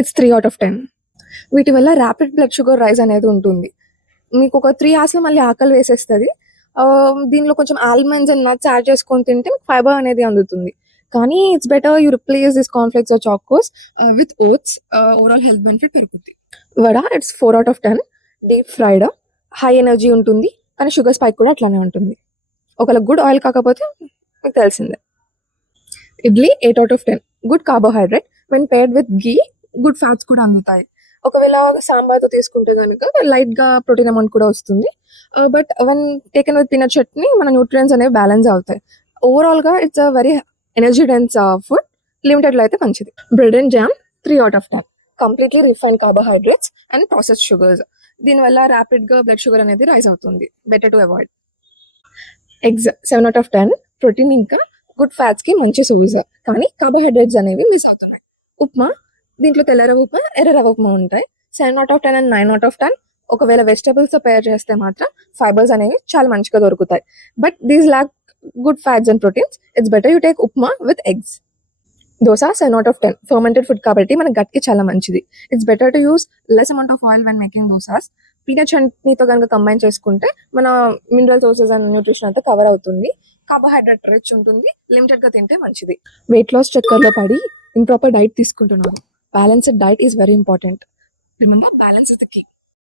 It's 3/10. వీటి వల్ల rapid blood sugar rise అనేది ఉంటుంది. మీకు ఒక 3 అవర్స్లో మళ్ళీ ఆకలి వేసేస్తుంది. దీనిలో కొంచెం ఆల్మండ్స్ అండ్ నట్స్ యాడ్ చేసుకొని తింటే మీకు ఫైబర్ అనేది అందుతుంది. కానీ it's better you replace this cornflakes or chocos with oats. Overall health benefit పెరుగుతుంది. Vada it's 4/10. Deep fried, high energy ఉంటుంది, కానీ షుగర్ స్పైక్ కూడా అట్లానే ఉంటుంది. ఒకవేళ గుడ్ ఆయిల్ కాకపోతే మీకు తెలిసిందే. Idli 8/10. Good carbohydrate, when paired with ghee good fats కూడా అందుతాయి. ఒకవేళ సాంబార్తో తీసుకుంటే కనుక లైట్గా ప్రోటీన్ అమౌంట్ కూడా వస్తుంది. But when taken with peanut chutney మన న్యూట్రియన్స్ అనేవి బ్యాలెన్స్ అవుతాయి. ఓవరాల్గా it's a very energy dense food. లిమిటెడ్లో అయితే మంచిది. Bread and jam 3/10. Completely refined carbohydrates and processed sugars. దీనివల్ల ర్యాపిడ్గా బ్లడ్ షుగర్ అనేది రైజ్ అవుతుంది. Better to avoid. Eggs 7/10. Protein ఇంకా గుడ్ ఫ్యాట్స్కి మంచి సోర్స్, కానీ కార్బోహైడ్రేట్స్ అనేవి మిస్ అవుతున్నాయి. ఉప్మా, దీంట్లో తెల్ల రవ్వ ఉప్మా, ఎర్ర రవ్వ ఉప్మా ఉంటాయి. 7/10 అండ్ 9/10. ఒకవేళ వెజిటబుల్స్తో పేర్ చేస్తే మాత్రం ఫైబర్స్ అనేవి చాలా మంచిగా దొరుకుతాయి. But these lakh good fats and proteins. It's better you take upma with eggs. Dosa 7/10. Fermented food కాబట్టి మన గట్కి చాలా మంచిది. It's better to use less amount of oil when making dosas. Peanut చట్నీతో కనుక కంబైన్ చేసుకుంటే మన మినరల్ సోర్సెస్ అండ్ న్యూట్రిషన్ అంతా cover అవుతుంది. కార్బోహైడ్రేట్ రిచ్ ఉంటుంది. లిమిటెడ్గా తింటే మంచిది. వెయిట్ లాస్ చక్కర్లో పడి ఇంప్రాపర్ డైట్ తీసుకుంటున్నాను. Balanced diet is very important. Remember, balance is the key.